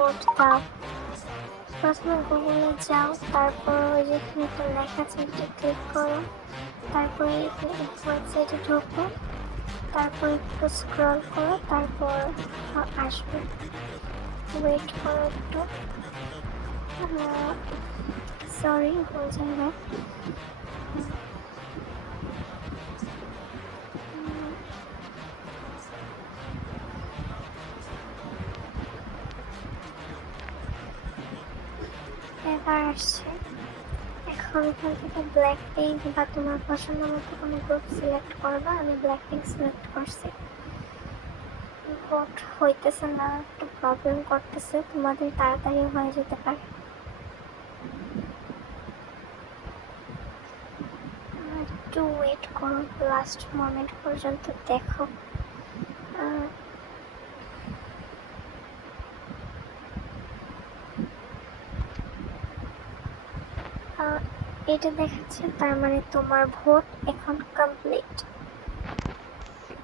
Vote দাও। প্রথমে গুগলে যাও, তারপর ওই যেখানে একটা লেখা আছে এটা ক্লিক করো, তারপরে ওয়েবসাইটে ঢোকো, তারপর একটু স্ক্রল করো, তারপর আসবে। ওয়েট করো একটু। সরি, হয়ে যাবে। এবার আসছে। এখন এখান থেকে ব্ল্যাক পিঙ্ক বা তোমার পছন্দ মতো কোনো গ্রুপ সিলেক্ট করবা। আমি ব্ল্যাক পিঙ্ক সিলেক্ট করছি। ভোট হইতেছে না, একটু প্রবলেম করতেছে, তোমাদের তাড়াতাড়ি হয়ে যেতে পারে। একটু ওয়েট করো, লাস্ট মোমেন্ট পর্যন্ত দেখো। এটা দেখাচ্ছে, তার মানে তোমার ভোট এখন কমপ্লিট।